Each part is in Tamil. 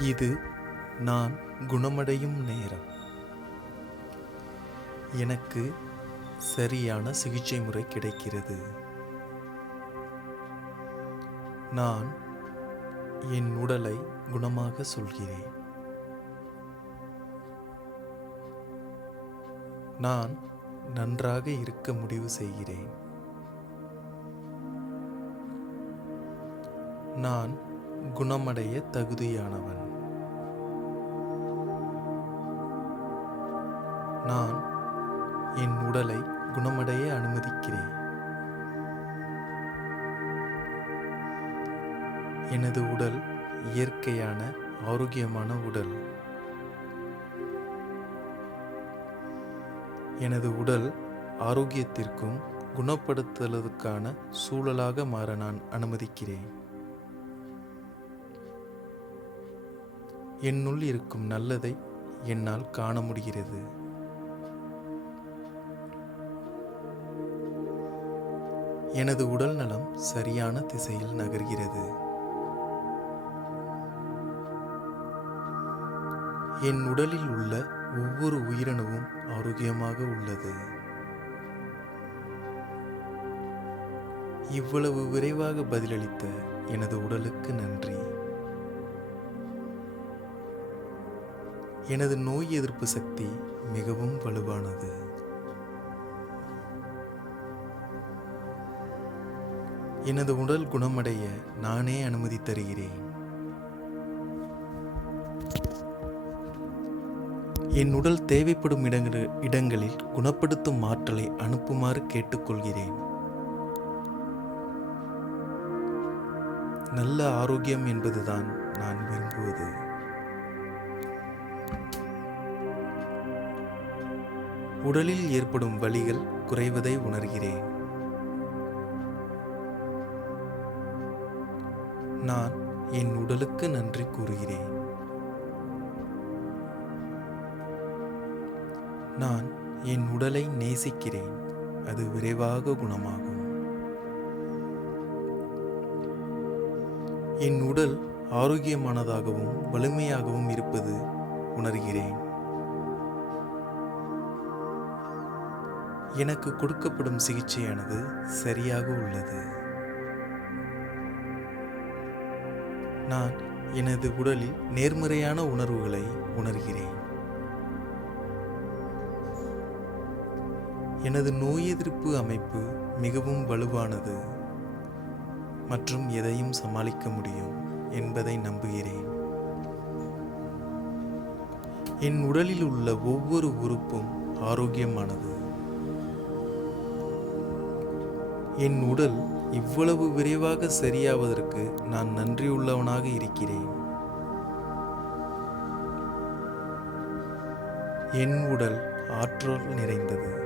இது நான் குணமடையும் நேரம். எனக்கு சரியான சிகிச்சை முறை கிடைக்கிறது. நான் என் உடலை குணமாக சொல்கிறேன். நான் நன்றாக இருக்க முடிவு செய்கிறேன். நான் குணமடைய தகுதியானவன். நான் என் உடலை குணமடைய அனுமதிக்கிறேன். எனது உடல் இயற்கையான ஆரோக்கியமான உடல். எனது உடல் ஆரோக்கியத்திற்கும் குணப்படுத்துவதற்கான சூழலாக மாற நான் அனுமதிக்கிறேன். என்னுள் இருக்கும் நல்லதை என்னால் காண முடிகிறது. எனது உடல் நலம் சரியான திசையில் நகர்கிறது. என் உடலில் உள்ள ஒவ்வொரு உயிரணுவும் ஆரோக்கியமாக உள்ளது. இவ்வளவு விரைவாக பதிலளித்த எனது உடலுக்கு நன்றி. எனது நோய் எதிர்ப்பு சக்தி மிகவும் வலுவானது. எனது உடல் குணமடைய நானே அனுமதி தருகிறேன். என் உடல் தேவைப்படும் இடங்களில் குணப்படுத்தும் ஆற்றலை அனுப்புமாறு கேட்டுக்கொள்கிறேன். நல்ல ஆரோக்கியம் என்பதுதான் நான் விரும்புவது. உடலில் ஏற்படும் வலிகள் குறைவதை உணர்கிறேன். நான் என் உடலுக்கு நன்றி கூறுகிறேன். நான் என் உடலை நேசிக்கிறேன். அது விரைவாக குணமாகும். என் உடல் ஆரோக்கியமானதாகவும் வலிமையாகவும் இருப்பது உணர்கிறேன். எனக்கு கொடுக்கப்படும் சிகிச்சையானது சரியாக உள்ளது. நான் எனது உடலில் நேர்மறையான உணர்வுகளை உணர்கிறேன். எனது நோய் எதிர்ப்பு அமைப்பு மிகவும் வலுவானது மற்றும் எதையும் சமாளிக்க முடியும் என்பதை நம்புகிறேன். என் உடலில் உள்ள ஒவ்வொரு உறுப்பும் ஆரோக்கியமானது. என் உடல் இவ்வளவு விரைவாக சரியாவதற்கு நான் நன்றியுள்ளவனாக இருக்கிறேன். என் உடல் ஆற்றல் நிறைந்தது.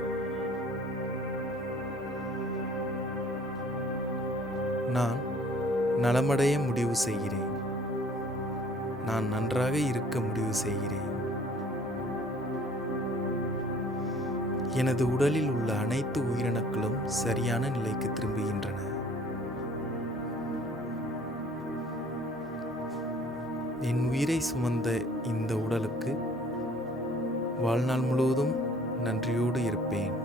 நான் நலமடைய முடிவு செய்கிறேன். நான் நன்றாக இருக்க முடிவு செய்கிறேன். எனது உடலில் உள்ள அனைத்து உயிரணுக்களும் சரியான நிலைக்கு திரும்புகின்றன. என் உயிரை சுமந்த இந்த உடலுக்கு வாழ்நாள் முழுவதும் நன்றியோடு இருப்பேன்.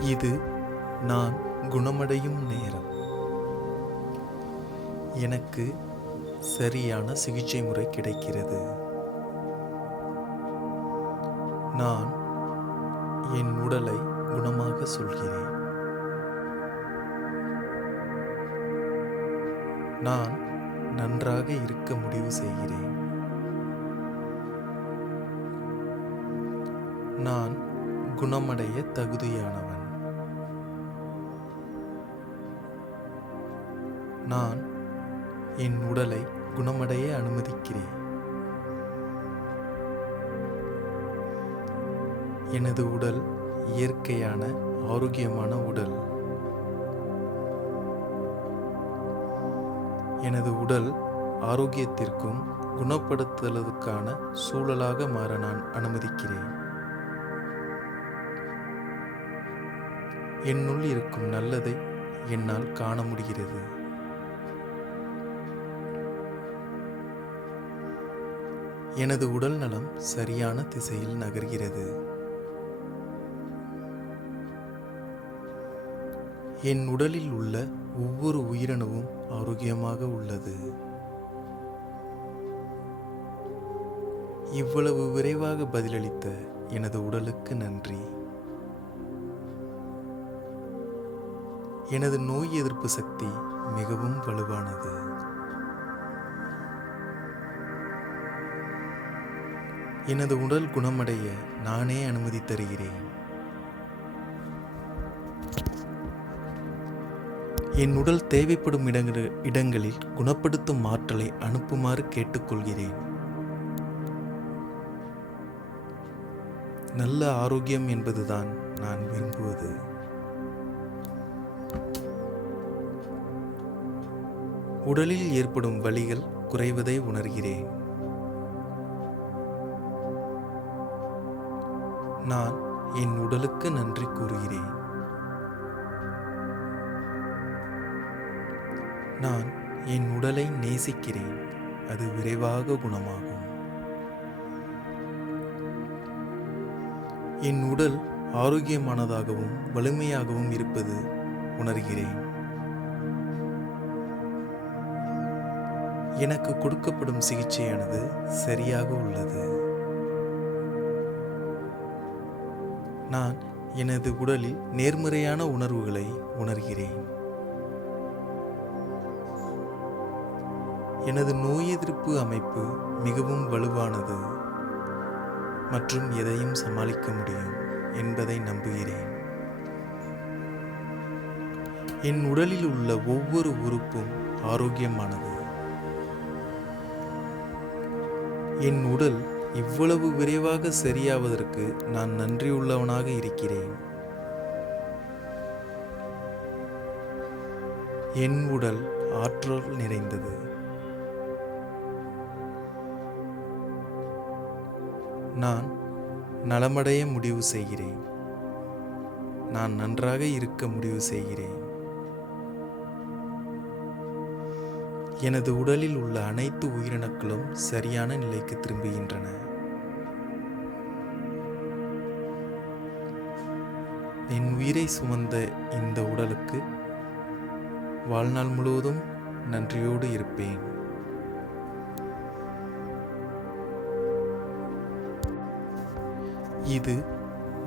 இது நான் குணமடையும் நேரம். எனக்கு சரியான சிகிச்சை முறை கிடைக்கிறது. நான் என் உடலை குணமாக சொல்கிறேன். நான் நன்றாக இருக்க முடிவு செய்கிறேன். நான் குணமடைய தகுதியானவன். நான் என் உடலை குணமடைய அனுமதிக்கிறேன். எனது உடல் இயற்கையான ஆரோக்கியமான உடல். எனது உடல் ஆரோக்கியத்திற்கும் குணப்படுத்துதலுக்கான சூழலாக மாற நான் அனுமதிக்கிறேன். என்னுள் இருக்கும் நல்லதை என்னால் காண முடிகிறது. எனது உடல் நலம் சரியான திசையில் நகர்கிறது. என் உடலில் உள்ள ஒவ்வொரு உயிரணுவும் ஆரோக்கியமாக உள்ளது. இவ்வளவு விரைவாக பதிலளித்த எனது உடலுக்கு நன்றி. எனது நோய் எதிர்ப்பு சக்தி மிகவும் வலுவானது. எனது உடல் குணமடைய நானே அனுமதி தருகிறேன். என் உடல் தேவைப்படும் இடங்களில் குணப்படுத்தும் ஆற்றலை அனுப்புமாறு கேட்டுக்கொள்கிறேன். நல்ல ஆரோக்கியம் என்பதுதான் நான் விரும்புவது. உடலில் ஏற்படும் வலிகள் குறைவதை உணர்கிறேன். நான் என் உடலுக்கு நன்றி கூறுகிறேன். நான் என் உடலை நேசிக்கிறேன். அது விரைவாக குணமாகும். என் உடல் ஆரோக்கியமானதாகவும் வலிமையாகவும் இருப்பது உணர்கிறேன். எனக்கு கொடுக்கப்படும் சிகிச்சையானது சரியாக உள்ளது. நான் எனது உடலில் நேர்மறையான உணர்வுகளை உணர்கிறேன். எனது நோய் எதிர்ப்பு அமைப்பு மிகவும் வலுவானது மற்றும் எதையும் சமாளிக்க முடியும் என்பதை நம்புகிறேன். என் உடலில் உள்ள ஒவ்வொரு உறுப்பும் ஆரோக்கியமானது. என் உடல் இவ்வளவு விரைவாக சரியாவதற்கு நான் நன்றியுள்ளவனாக இருக்கிறேன். என் உடல் ஆற்றல் நிறைந்தது. நான் நலமடைய முடிவு செய்கிறேன். நான் நன்றாக இருக்க முடிவு செய்கிறேன். எனது உடலில் உள்ள அனைத்து உயிரணுக்களும் சரியான நிலைக்கு திரும்புகின்றன. என் உயிரை சுமந்த இந்த உடலுக்கு வாழ்நாள் முழுவதும் நன்றியோடு இருப்பேன். இது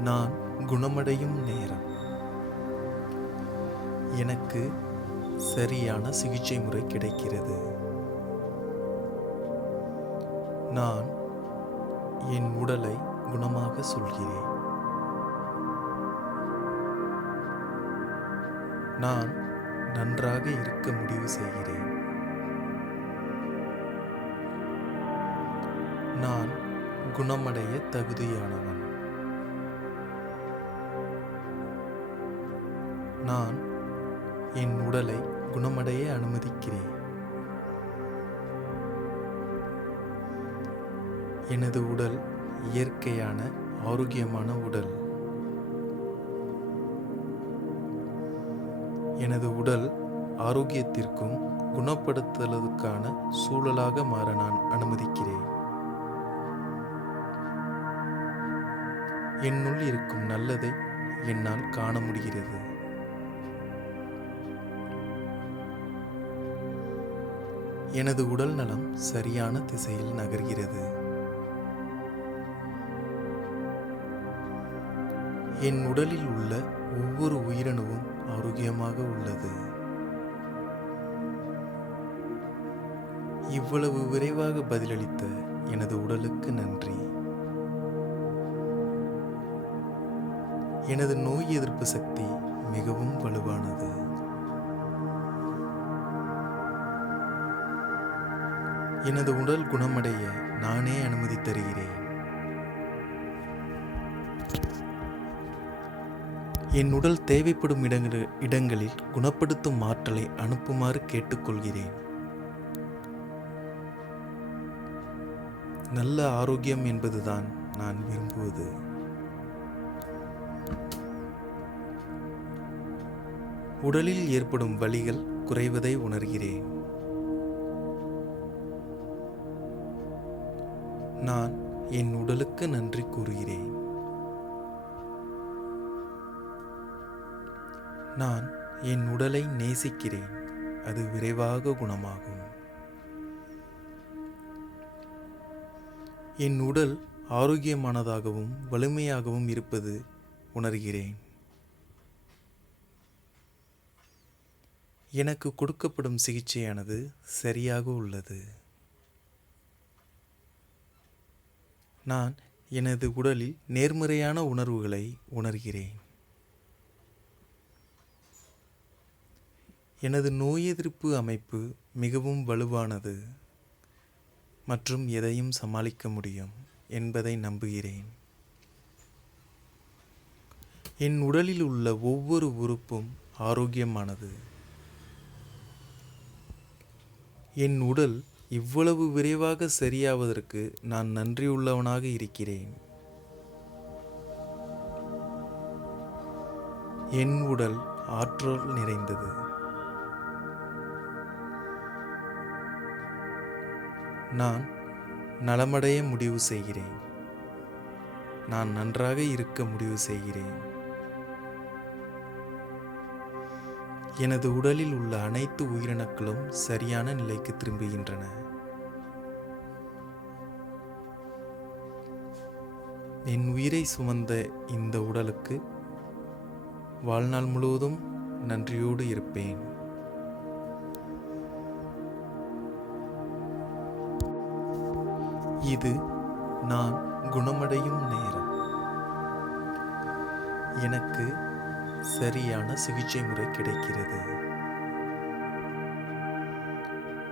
நான் குணமடையும் நேரம். எனக்கு சரியான சிகிச்சை முறை கிடைக்கிறது. நான் என் உடலை குணமாக சொல்கிறேன். நான் நன்றாக இருக்க முடிவு செய்கிறேன். நான் குணமடைய தகுதியானவன். நான் என் உடலை குணமடைய அனுமதிக்கிறேன். எனது உடல் இயற்கையான ஆரோக்கியமான உடல். எனது உடல் ஆரோக்கியத்திற்கும் குணப்படுத்துதலுக்கான சூழலாக மாற நான் அனுமதிக்கிறேன். என்னுள் இருக்கும் நல்லதை என்னால் காண முடிகிறது. எனது உடல் நலம் சரியான திசையில் நகர்கிறது. என் உடலில் உள்ள ஒவ்வொரு உயிரணுவும் ஆரோக்கியமாக உள்ளது. இவ்வளவு விரைவாக பதிலளித்த எனது உடலுக்கு நன்றி. எனது நோய் எதிர்ப்பு சக்தி மிகவும் வலுவானது. எனது உடல் குணமடைய நானே அனுமதி தருகிறேன். என் உடல் தேவைப்படும் இடங்களில் குணப்படுத்தும் ஆற்றலை அனுப்புமாறு கேட்டுக்கொள்கிறேன். நல்ல ஆரோக்கியம் என்பதுதான் நான் விரும்புவது. உடலில் ஏற்படும் வலிகள் குறைவதை உணர்கிறேன். நான் என் உடலுக்கு நன்றி கூறுகிறேன். நான் என் உடலை நேசிக்கிறேன். அது விரைவாக குணமாகும். என் உடல் ஆரோக்கியமானதாகவும் வலிமையாகவும் இருப்பது உணர்கிறேன். எனக்கு கொடுக்கப்படும் சிகிச்சையானது சரியாக உள்ளது. நான் எனது உடலில் நேர்மறையான உணர்வுகளை உணர்கிறேன். எனது நோய் எதிர்ப்பு அமைப்பு மிகவும் வலுவானது மற்றும் எதையும் சமாளிக்க முடியும் என்பதை நம்புகிறேன். என் உடலில் உள்ள ஒவ்வொரு உறுப்பும் ஆரோக்கியமானது. என் உடல் இவ்வளவு விரைவாக சரியாவதற்கு நான் நன்றியுள்ளவனாக இருக்கிறேன். என் உடல் ஆற்றல் நிறைந்தது. நான் நலமடைய முடிவு செய்கிறேன். நான் நன்றாக இருக்க முடிவு செய்கிறேன். எனது உடலில் உள்ள அனைத்து உயிரணுக்களும் சரியான நிலைக்கு திரும்புகின்றன. என் உயிரை சுமந்த இந்த உடலுக்கு வாழ்நாள் முழுவதும் நன்றியோடு இருப்பேன். இது நான் குணமடையும் நேரம். எனக்கு சரியான சிகிச்சை முறை கிடைக்கிறது.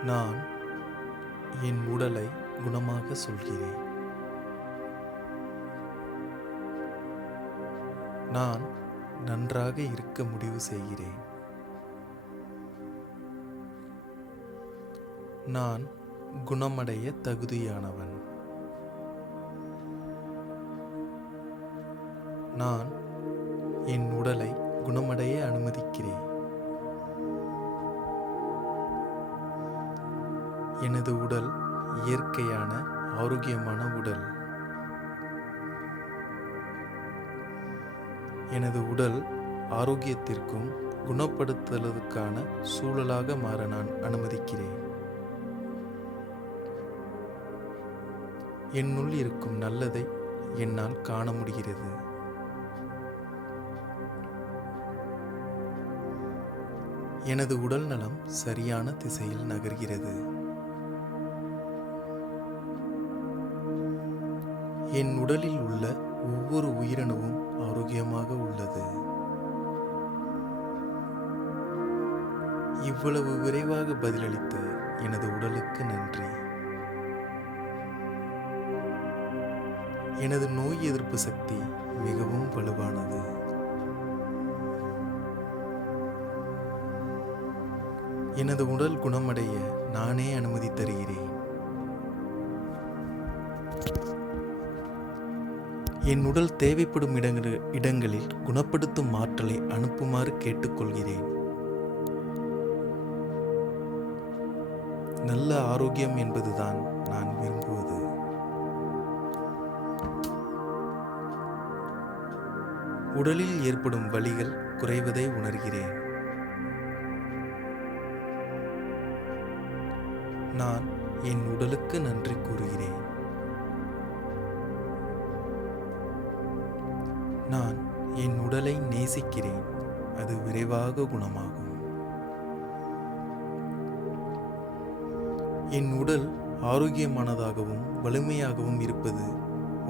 நான் என் உடலை குணமாக சொல்கிறேன். நான் நன்றாக இருக்க முடிவு செய்கிறேன். நான் குணமடைய தகுதியானவன். நான் என் உடலை குணமடைய அனுமதிக்கிறேன். எனது உடல் இயற்கையான ஆரோக்கியமான உடல். எனது உடல் ஆரோக்கியத்திற்கும் குணப்படுத்துவதற்கான சூழலாக மாற நான் அனுமதிக்கிறேன். என்னுள் இருக்கும் நல்லதை என்னால் காண முடிகிறது. எனது உடல் நலம் சரியான திசையில் நகர்கிறது. என் உடலில் உள்ள ஒவ்வொரு உயிரணுவும் ஆரோக்கியமாக உள்ளது. இவ்வளவு விரைவாக பதிலளித்த எனது உடலுக்கு நன்றி. எனது நோய் எதிர்ப்பு சக்தி மிகவும் வலுவானது. எனது உடல் குணமடைய நானே அனுமதி தருகிறேன். என் உடல் தேவைப்படும் இடங்களில் குணப்படுத்தும் ஆற்றலை அனுப்புமாறு கேட்டுக்கொள்கிறேன். நல்ல ஆரோக்கியம் என்பதுதான் நான் விரும்புவது. உடலில் ஏற்படும் வலிகள் குறைவதை உணர்கிறேன். நான் என் உடலுக்கு நன்றி கூறுகிறேன். நான் என் உடலை நேசிக்கிறேன். அது விரைவாக குணமாகும். என் உடல் ஆரோக்கியமானதாகவும் வலிமையாகவும் இருப்பது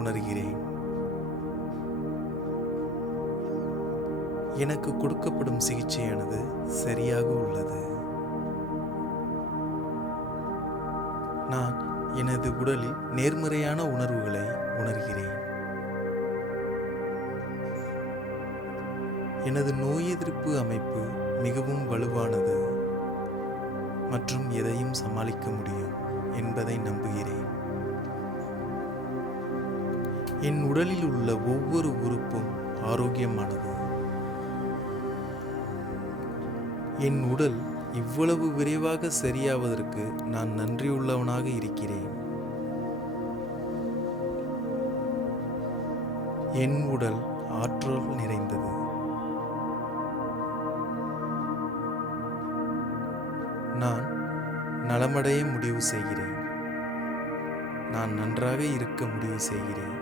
உணர்கிறேன். எனக்கு கொடுக்கப்படும் சிகிச்சையானது சரியாக உள்ளது. நான் எனது உடலில் நேர்மறையான உணர்வுகளை உணர்கிறேன். எனது நோய் எதிர்ப்பு அமைப்பு மிகவும் வலுவானது மற்றும் எதையும் சமாளிக்க முடியும் என்பதை நம்புகிறேன். என் உடலில் உள்ள ஒவ்வொரு உறுப்பும் ஆரோக்கியமானது. என் உடல் இவ்வளவு விரைவாக சரியாவதற்கு நான் நன்றியுள்ளவனாக இருக்கிறேன். என் உடல் ஆற்றல் நிறைந்தது. நான் நலமடைய முடிவு செய்கிறேன். நான் நன்றாக இருக்க முடிவு செய்கிறேன்.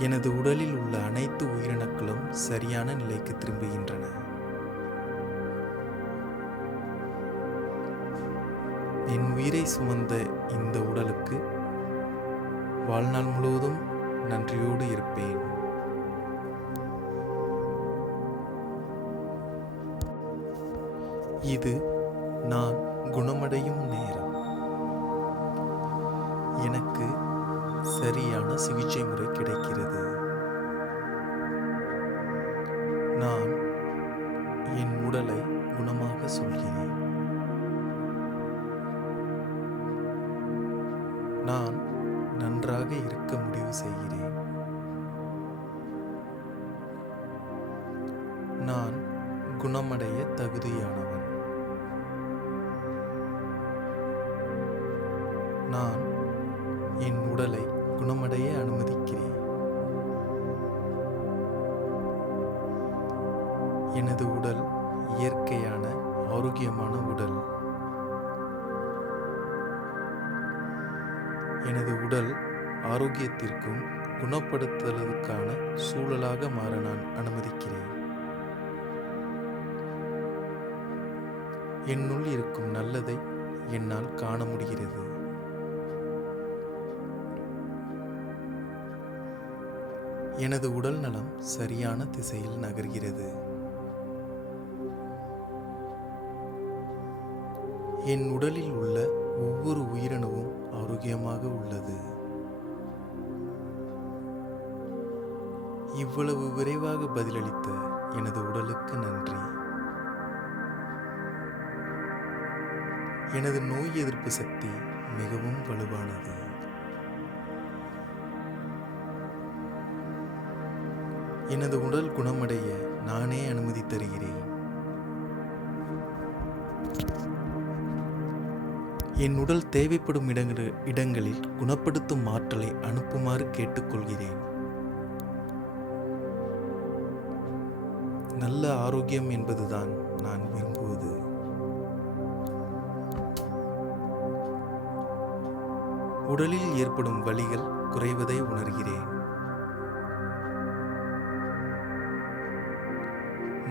எனது உடலில் உள்ள அனைத்து உயிரணுக்களும் சரியான நிலைக்கு திரும்புகின்றன. என் உயிரை சுமந்த இந்த உடலுக்கு வாழ்நாள் முழுவதும் நன்றியோடு இருப்பேன். இது நான் குணமடையும் நேரம். எனக்கு சரியான சிகிச்சை முறை கிடைக்கிறது. நான் என் உடலை குணமாக சொல்கிறேன். நான் நன்றாக இருக்க முடிவு செய்கிறேன். நான் குணமடைய தகுதியானவன். நான் என் உடலை குணமடைய அனுமதிக்கிறேன். எனது உடல் இயற்கையான ஆரோக்கியமான உடல். எனது உடல் ஆரோக்கியத்திற்கும் குணப்படுத்துவதற்கான சூழலாக மாற நான் அனுமதிக்கிறேன். என்னுள் இருக்கும் நல்லதை என்னால் காண முடிகிறது. எனது உடல் நலம் சரியான திசையில் நகர்கிறது. என் உடலில் உள்ள ஒவ்வொரு உயிரணுவும் ஆரோக்கியமாக உள்ளது. இவ்வளவு விரைவாக பதிலளித்த எனது உடலுக்கு நன்றி. எனது நோய் எதிர்ப்பு சக்தி மிகவும் வலுவானது. எனது உடல் குணமடைய நானே அனுமதி தருகிறேன். என் உடல் தேவைப்படும் இடங்களில் குணப்படுத்தும் ஆற்றலை அனுப்புமாறு கேட்டுக்கொள்கிறேன். நல்ல ஆரோக்கியம் என்பதுதான் நான் விரும்புவது. உடலில் ஏற்படும் வலிகள் குறைவதை உணர்கிறேன்.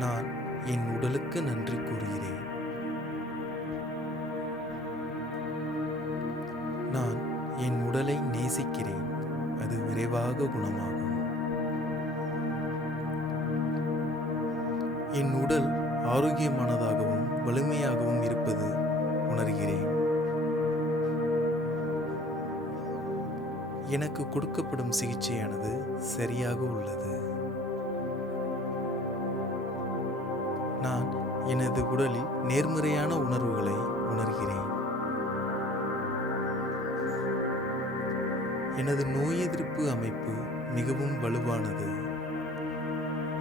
நான் என் உடலுக்கு நன்றி கூறுகிறேன். நான் என் உடலை நேசிக்கிறேன். அது விரைவாக குணமாகும். என் உடல் ஆரோக்கியமானதாகவும் வலிமையாகவும் இருப்பது உணர்கிறேன். எனக்கு கொடுக்கப்படும் சிகிச்சையானது சரியாக உள்ளது. நான் எனது உடலில் நேர்மறையான உணர்வுகளை உணர்கிறேன். எனது நோய் எதிர்ப்பு அமைப்பு மிகவும் வலுவானது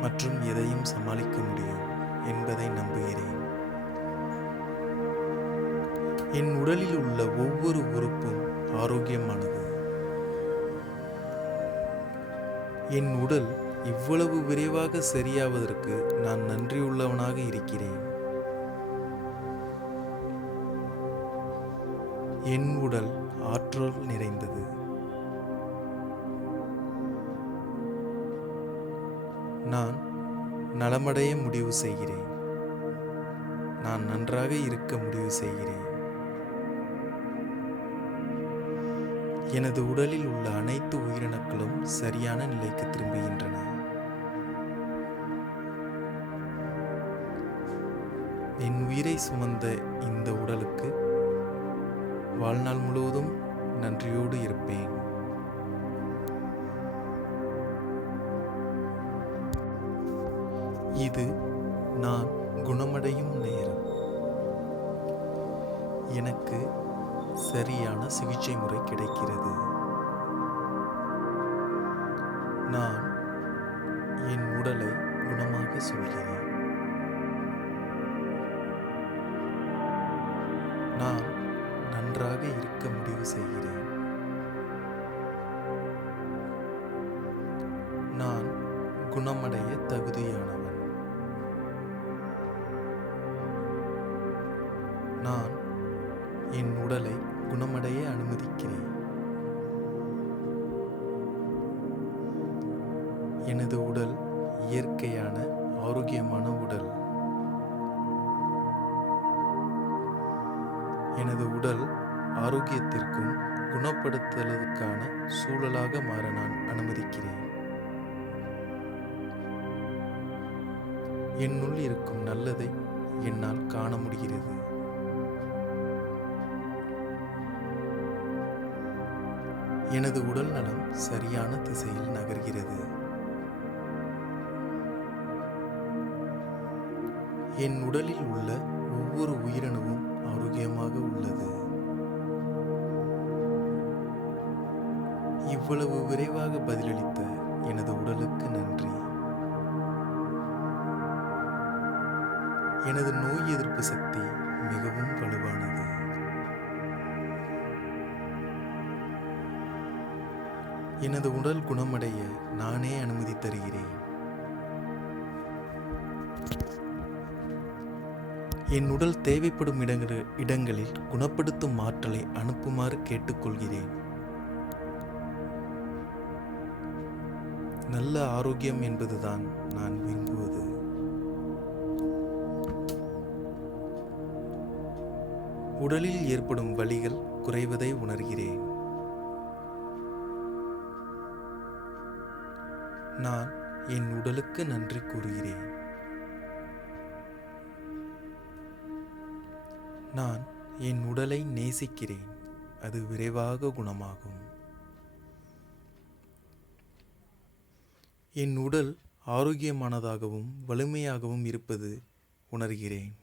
மற்றும் எதையும் சமாளிக்க முடியும் என்பதை நம்புகிறேன். என் உடலில் உள்ள ஒவ்வொரு உறுப்பும் ஆரோக்கியமானது. என் உடல் இவ்வளவு விரைவாக சரியாவதற்கு நான் நன்றியுள்ளவனாக இருக்கிறேன். என் உடல் ஆற்றல் நிறைந்தது. நான் நலமடைய முடிவு செய்கிறேன். நான் நன்றாக இருக்க முடிவு செய்கிறேன். எனது உடலில் உள்ள அனைத்து உயிரணுக்களும் சரியான நிலைக்கு திரும்புகின்றன. என் உயிரை சுமந்த இந்த உடலுக்கு வாழ்நாள் முழுவதும் நன்றியோடு இருப்பேன். இது நான் குணமடையும் நேரம். எனக்கு சரியான சிகிச்சை முறை கிடைக்கிறது. நான் என் உடலை குணமாக சொல்கிறேன். நான் நன்றாக இருக்க முடிவு செய்கிறேன். நான் குணமடைய தகுதியானவன். நான் என் உடலை குணமடைய அனுமதிக்கிறேன். எனது உடல் இயற்கையான ஆரோக்கியமான உடல். எனது உடல் ஆரோக்கியத்திற்கும் குணப்படுத்துவதற்கான சூழலாக மாற நான் அனுமதிக்கிறேன். என்னுள் இருக்கும் நல்லதை என்னால் காண முடிகிறது. எனது உடல் நலம் சரியான திசையில் நகர்கிறது. என் உடலில் உள்ள ஒவ்வொரு உயிரணுவும் ஆரோக்கியமாக உள்ளது. இவ்வளவு விரைவாக பதிலளித்த எனது உடலுக்கு நன்றி. எனது நோய் எதிர்ப்பு சக்தி மிகவும் வலுவானது. எனது உடல் குணமடைய நானே அனுமதி தருகிறேன். என் உடல் தேவைப்படும் இடங்களில் குணப்படுத்தும் ஆற்றலை அனுப்புமாறு கேட்டுக்கொள்கிறேன். நல்ல ஆரோக்கியம் என்பதுதான் நான் விரும்புவது. உடலில் ஏற்படும் வலிகள் குறைவதை உணர்கிறேன். நான் என் உடலுக்கு நன்றி கூறுகிறேன். நான் என் உடலை நேசிக்கிறேன். அது விரைவாக குணமாகும். என் உடல் ஆரோக்கியமானதாகவும் வலிமையாகவும் இருப்பது உணர்கிறேன்.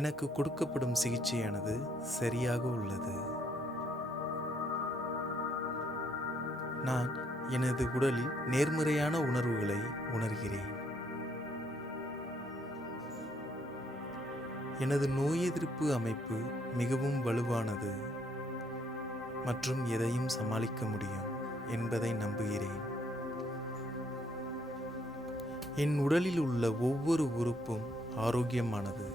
எனக்கு கொடுக்கப்படும் சிகிச்சையானது சரியாக உள்ளது. நான் எனது உடலில் நேர்மறையான உணர்வுகளை உணர்கிறேன். எனது நோய் எதிர்ப்பு அமைப்பு மிகவும் வலுவானது மற்றும் எதையும் சமாளிக்க முடியும் என்பதை நம்புகிறேன். என் உடலில் உள்ள ஒவ்வொரு உறுப்பும் ஆரோக்கியமானது.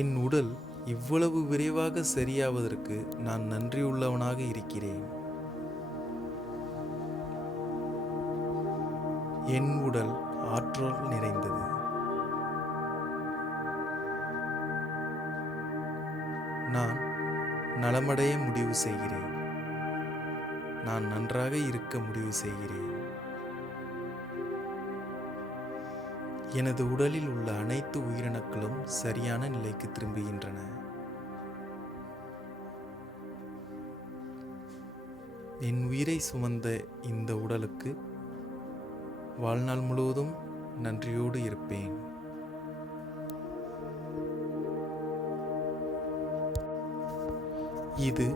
என் உடல் இவ்வளவு விரைவாக சரியாவதற்கு நான் நன்றியுள்ளவனாக இருக்கிறேன். என் உடல் ஆற்றல் நிறைந்தது. நான் நலமடைய முடிவு செய்கிறேன். நான் நன்றாக இருக்க முடிவு செய்கிறேன். எனது உடலில் உள்ள அனைத்து உயிரணுக்களும் சரியான நிலைக்கு திரும்புகின்றன. என் உயிரை சுமந்த இந்த உடலுக்கு வாழ்நாள் முழுவதும் நன்றியோடு இருப்பேன். இது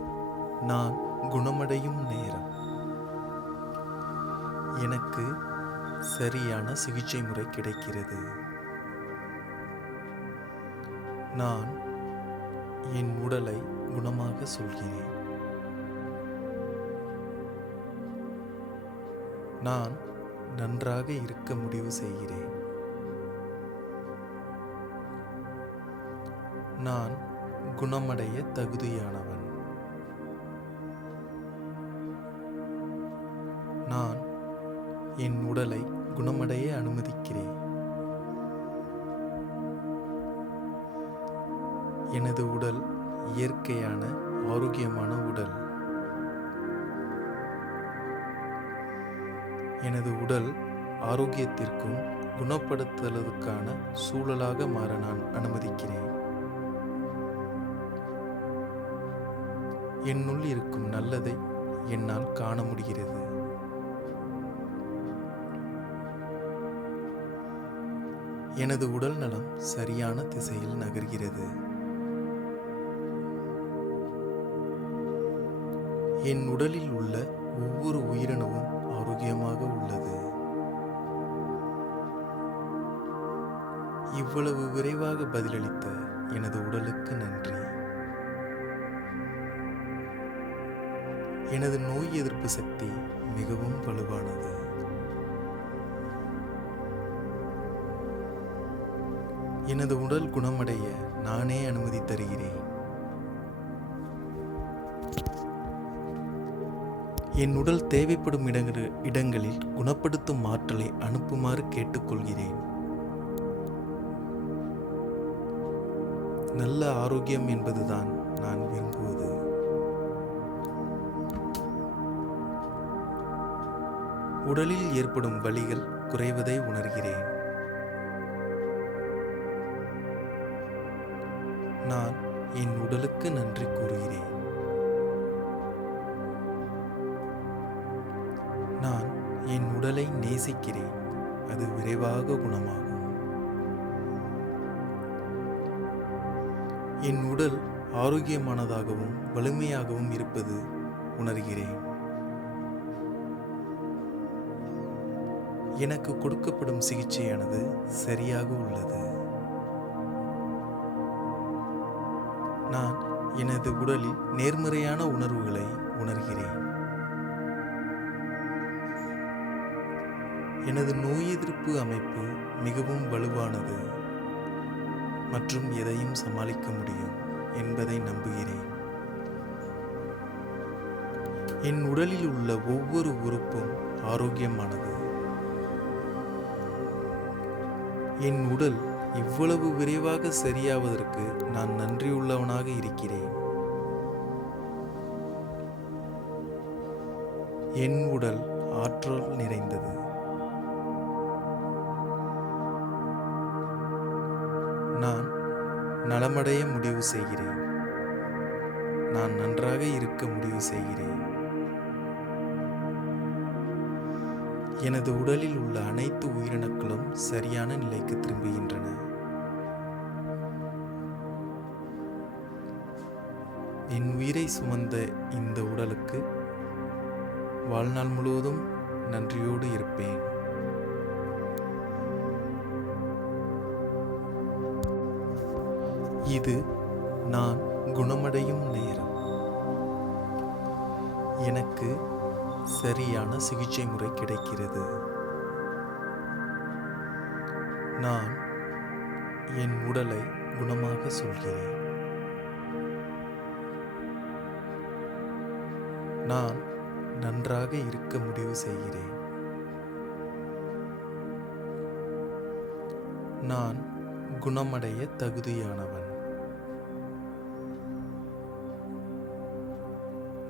நான் குணமடையும் நேரம். எனக்கு சரியான சிகிச்சை முறை கிடைக்கிறது. நான் என் உடலை குணமாக சொல்கிறேன். நான் நன்றாக இருக்க முடிவு செய்கிறேன். நான் குணமடைய தகுதியானவன். நான் என் உடலை குணமடைய அனுமதிக்கிறேன். எனது உடல் இயற்கையான ஆரோக்கியமான உடல். எனது உடல் ஆரோக்கியத்திற்கும் குணப்படுத்துவதற்கான சூழலாக மாற நான் அனுமதிக்கிறேன். என்னுள் இருக்கும் நல்லதை என்னால் காண முடிகிறது. எனது உடல் நலம் சரியான திசையில் நகர்கிறது. என் உடலில் உள்ள ஒவ்வொரு உயிரணுவும் ஆரோக்கியமாக உள்ளது. இவ்வளவு விரைவாக பதிலளித்த எனது உடலுக்கு நன்றி. எனது நோய் எதிர்ப்பு சக்தி மிகவும் வலுவானது. எனது உடல் குணமடைய நானே அனுமதி தருகிறேன். என் உடல் தேவைப்படும் இடங்களில் குணப்படுத்தும் ஆற்றலை அனுப்புமாறு கேட்டுக்கொள்கிறேன். நல்ல ஆரோக்கியம் என்பதுதான் நான் விரும்புவது. உடலில் ஏற்படும் வலிகள் குறைவதை உணர்கிறேன். நான் என் உடலுக்கு நன்றி கூறுகிறேன். நான் என் உடலை நேசிக்கிறேன். அது விரைவாக குணமாகும். என் உடல் ஆரோக்கியமானதாகவும் வலிமையாகவும் இருப்பது உணர்கிறேன். எனக்கு கொடுக்கப்படும் சிகிச்சையானது சரியாக உள்ளது. நான் எனது உடலில் நேர்மறையான உணர்வுகளை உணர்கிறேன். எனது நோய் எதிர்ப்பு அமைப்பு மிகவும் வலுவானது மற்றும் எதையும் சமாளிக்க முடியும் என்பதை நம்புகிறேன். என் உடலில் உள்ள ஒவ்வொரு உறுப்பும் ஆரோக்கியமானது. என் உடல் இவ்வளவு விரைவாக சரியாவதற்கு நான் நன்றியுள்ளவனாக இருக்கிறேன். என் உடல் ஆற்றல் நிறைந்தது. நான் நலமடைய முடிவு செய்கிறேன். நான் நன்றாக இருக்க முடிவு செய்கிறேன். எனது உடலில் உள்ள அனைத்து உயிரணுக்களும் சரியான நிலைக்கு திரும்புகின்றன. என் உயிரை சுமந்த இந்த உடலுக்கு வாழ்நாள் முழுவதும் நன்றியோடு இருப்பேன். இது நான் குணமடையும் நேரம். எனக்கு சரியான சிகிச்சை முறை கிடைக்கிறது. நான் என் உடலை குணமாக சொல்கிறேன். நான் நன்றாக இருக்க முடிவு செய்கிறேன். நான் குணமடைய தகுதியானவன்.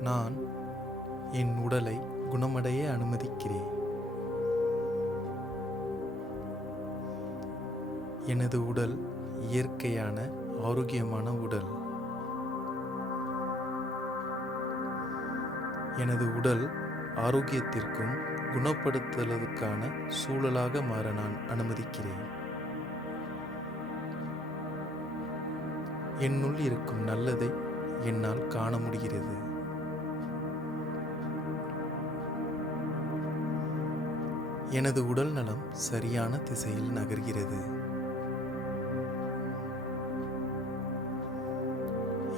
நான் என் உடலை குணமடைய அனுமதிக்கிறேன். எனது உடல் இயற்கையான ஆரோக்கியமான உடல். எனது உடல் ஆரோக்கியத்திற்கும் குணப்படுத்துவதற்கான சூழலாக மாற நான் அனுமதிக்கிறேன். என்னுள் இருக்கும் நல்லதை என்னால் காண முடிகிறது. எனது உடல் நலம் சரியான திசையில் நகர்கிறது.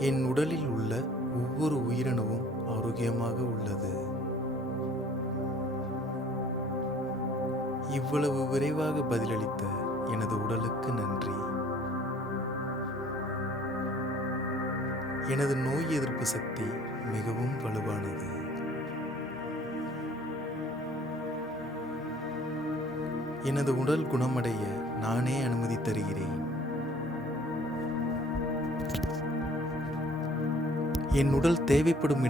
என் உடலில் உள்ள ஒவ்வொரு உயிரணுவும் ஆரோக்கியமாக உள்ளது. இவ்வளவு விரைவாக பதிலளித்த எனது உடலுக்கு நன்றி. எனது நோய் எதிர்ப்பு சக்தி மிகவும் வலுவானது. எனது உடல் குணமடைய நானே அனுமதி தருகிறேன். என் உடல் தேவைப்படும்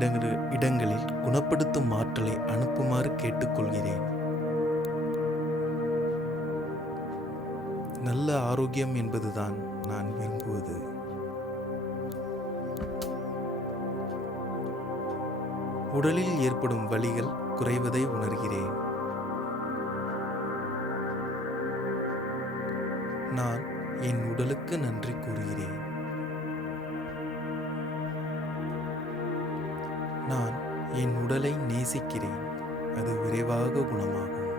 இடங்களில் குணப்படுத்தும் ஆற்றலை அனுப்புமாறு கேட்டுக்கொள்கிறேன். நல்ல ஆரோக்கியம் என்பதுதான் நான் விரும்புவது. உடலில் ஏற்படும் வலிகள் குறைவதை உணர்கிறேன். நான் என் உடலுக்கு நன்றி கூறுகிறேன். நான் என் உடலை நேசிக்கிறேன். அது விரைவாக குணமாகும்.